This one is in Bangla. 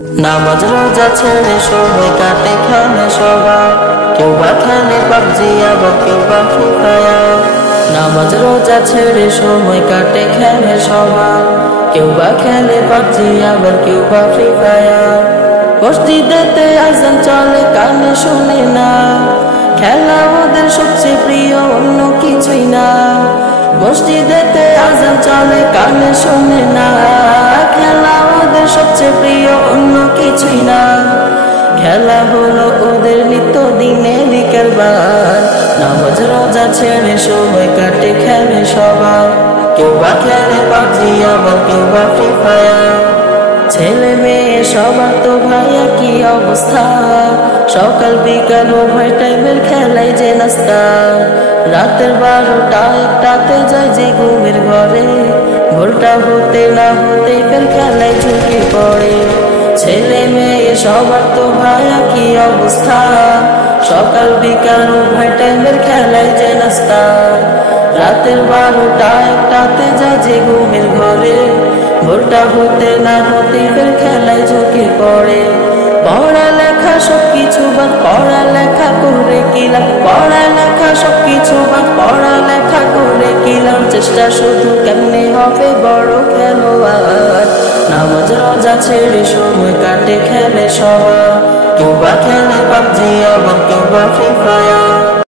নামাজ রোজা ছেড়ে সময় কাটে খেলে সবাই, কেউ বা খেলে পাবজি আবার কেউ বা ফ্রি ফায়ার। নামাজ রোজা ছেড়ে সময় কাটে খেলে সবাই, কেউ বা খেলে পাবজি আবার কেউ বা ফ্রি ফায়ার। মসজিদেতে আজান চলে কানে শুনে না, খেলা ওদের সবচেয়ে প্রিয় অন্য কিছুই না। মসজিদেতে আজান চলে কানে শুনে না, খেলা ওদের সবচেয়ে প্রিয় অন্য কিছুই না। খেলা হলো ওদের নিত্য দিনে বিকেল বার। নামাজ রোজা ছেড়ে সময় কাটে খেলে সবাই, কেউ বা খেলে পাবজি আবার কেউ বা ফ্রি ফায়ার। ছেলে মেয়ে সবার তো ভাইয়া কি অবস্থা, সকাল বিকাল উভয় টাইমের খেলাই যে নাস্তা। রাতের 12টা 1টাতে যায় যে ঘুমের ঘরে, ভোরটা হতে না হতে ফের খেলায় ঝুঁকে পড়ে। ছেলে মেয়ে সবার তো ভাইয়া কি অবস্থা, সকাল বিকাল উভয় টাইমের খেলায় যে নাস্তা। রাতের 12টা 1টাতে যায় যে ঘুমের ঘরে, ভোরটা হতে না হতে ফের খেলায় ঝুঁকে পড়ে। পড়ালেখা সবকিছু বাদ পড়ালেখা করে কিলাম, পড়ালেখা সবকিছু বাদ পড়ালেখা করে কিলাম। চেষ্টা শুধু কেমনে হবে বড় খেলোয়াড়। নামাজ রোজা ছেড়ে সময় কাটে খেলে সবাই, কেউ বা খেলে পাবজি আবার কেউ বা ফ্রি ফায়ার।